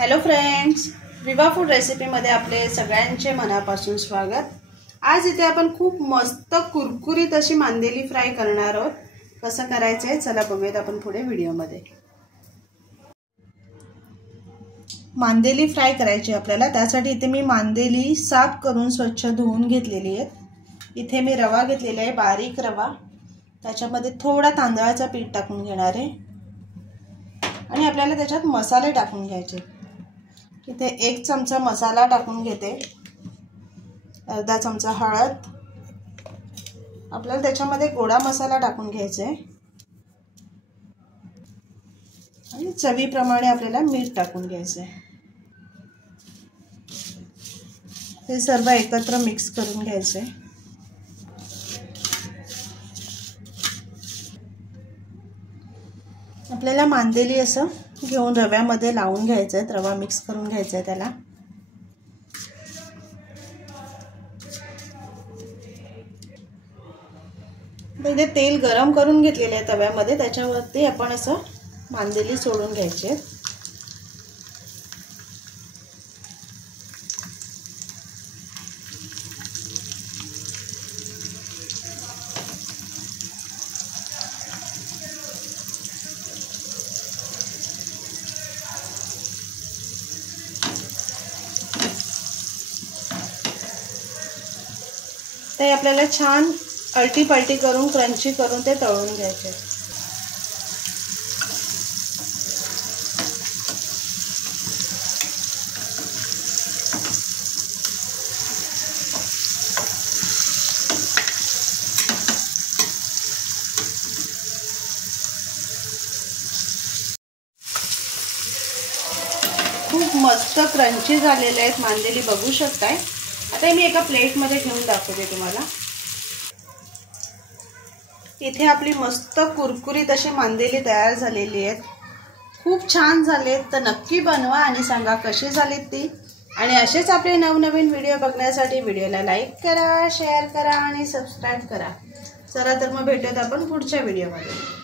Hello friends, विवा फूड रेसिपीमध्ये आपले सगळ्यांचे मनापासून स्वागत। आज इथे आपण खूप मस्त कुरकुरीत अशी मांदेली फ्राय करणार आहोत। कसं करायचं आहे चला बघूयात आपण पुढे व्हिडिओमध्ये। मांदेली फ्राय करायची आपल्याला, त्यासाठी इथे मी मांदेली साफ करून स्वच्छ धुवून घेतलेली आहे। इथे मी रवा घेतलेला आहे, बारीक रवा। त्याच्यामध्ये थोडा तांदळाचं पीठ टाकून घेणार आहे आणि आपल्याला त्याच्यात मसाले टाकून घ्यायचे। इथे 1 चमचा मसाला टाकून घेते, अर्धा चमचा हळद, आपल्याला त्याच्यामध्ये गोडा मसाला टाकून घ्यायचा आहे आणि चवीप्रमाणे आपल्याला मीठ टाकून घ्यायचं आहे। हे सर्व एकत्र मिक्स करून घ्यायचं आहे। आपल्याला मांदेली असं घेऊन रव्यामध्ये लावून घ्यायचं आहे, रवा मिक्स करून घ्यायचा आहे त्याला। इथे तेल गरम करून घेतलेले आहे तव्यामध्ये, त्याच्यावरती आपण असं मांदेली सोडून घ्यायचे। ते आपल्याला छान अल्टी पलटी करून क्रंची करून ते तळून घ्यायचे। खूप मस्त क्रंची झालेले आहेत मांदेली, बघू शकताय। आता मी एका प्लेटमध्ये घेऊन दाखवते तुम्हाला। इथे आपली मस्त कुरकुरीत अशी मांदेली तयार झालेली आहेत। खूप छान झालेत, तर नक्की बनवा आणि सांगा कशी झालीत ती। आणि असेच आपले नवनवीन व्हिडिओ बघण्यासाठी व्हिडिओला लाईक करा, शेअर करा आणि सबस्क्राइब करा। चला तर मग भेटूयात आपण पुढच्या व्हिडिओमध्ये।